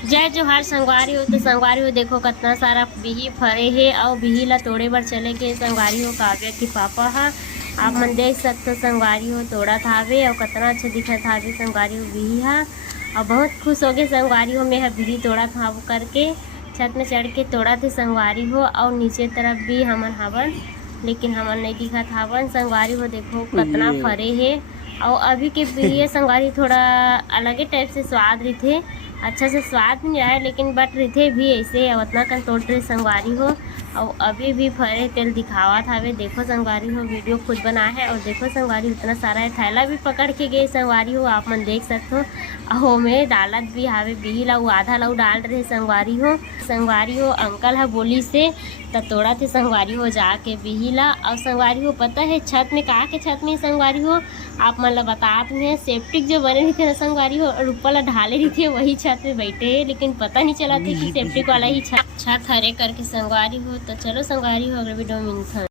जय जोहार संगवारी हो। तो संगवारी हो देखो कितना सारा बिही फरे हे और बिही ला तोड़े बर चले के संगवारी हो काव्या के पापा हा। आप मन देख सकते हो संगवारी हो तोड़ा थावे और कितना अच्छा दिखत हावे संगवारी हो बिही हा। और बहुत खुश हो गए संगवारी हो मैं बिही तोड़ा था करके छत में चढ़ के तोड़ा थे संगवारी हो। और नीचे तरफ भी हमन हवन लेकिन हमन नहीं दिखत हवन। संगवारी हो देखो कितना फरे हे और अभी के बिही संगवारी थोड़ा अलगे टाइप से स्वाद रही अच्छा से स्वाद नहीं आया लेकिन बट रिथे भी ऐसे उतना कन तोड़ते संगवारी हो। और अभी भी फरे तेल दिखावा था वे देखो संगवारी हो वीडियो खुद बना है। और देखो संगवारी इतना सारा है थैला भी पकड़ के गए संगवारी हो आप मन देख सकते हो। हो में डालत भी हावे बिही ला आधा ला डाल रहे संगवारी हो। संगवारी हो अंकल है बोली से त तोड़ा थे संगवारी हो जाके बिही ला। और संगवारी हो पता है छत में कहा के छत में संगवारी हो आप मन ला बतात हैं सेप्टिक जो बने रही थे ना संगवारी हो और ऊपर ला ढाले रही थे वही छत में बैठे लेकिन पता नहीं चला था कि सेप्टिक वाला ही छत हरे करके संगवारी हो। तो चलो संगवारी हो अगले वीडियो में मिलते हैं।